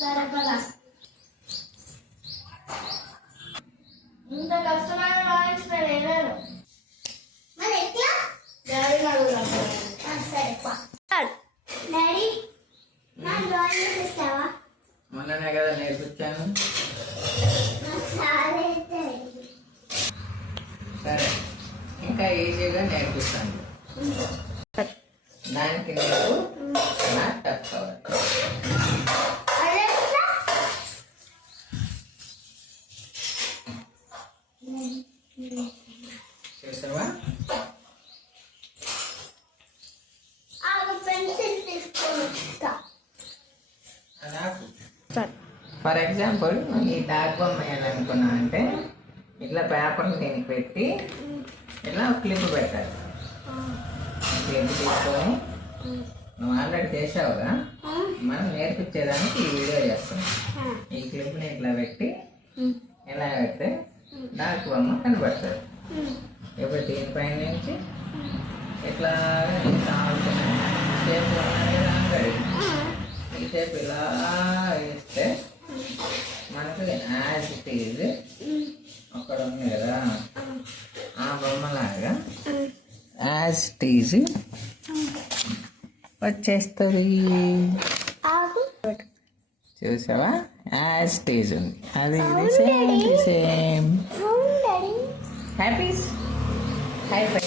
సరే పద. ఇంత కష్టమైన వాయించిన నేనేను. మరి ఎట్లా? డాడీ అడుగుదాం. సరే డాడీ నా డ్రాయింగ్ చేస్తావా? మొన్ననే కదా నేర్పించాను. సరే ఇంకా ఈజీగా నేర్పిస్తాను. దానికి నీకు నా తక్కువ చూసావా? ఫర్ ఎగ్జాంపుల్ ఈ డాక్ బొమ్మ వేయాలనుకున్నా అంటే ఇట్లా పేపర్ని దీనికి పెట్టి ఇట్లా క్లిప్ పెట్టాలి. క్లిప్ తీసుకొని నువ్వు ఆల్రెడీ చేసావుగా, మనం నేర్పించేదానికి ఈ వీడియో చేస్తున్నాం. ఈ క్లిప్ని ఇట్లా పెట్టి ఇలా పెడితే డాక్ బొమ్మ కనబడుతుంది. ఇప్పుడు దీనిపైన నుంచి ఇట్లా కావాల్సిన షేప్ అంగడి ఈ షేప్ ఇలా వేస్తే మనకు యాజ్ ఇట్ ఈజ్ అక్కడ ఉంది కదా ఆ బొమ్మలాగా యాజ్ ఇట్ ఈజ్ వచ్చేస్తుంది. చూసావా? యాజ్ ఇట్ ఈజ్ ఉంది. అది సేమ్ సేమ్ హ్యాపీ హై ఫై.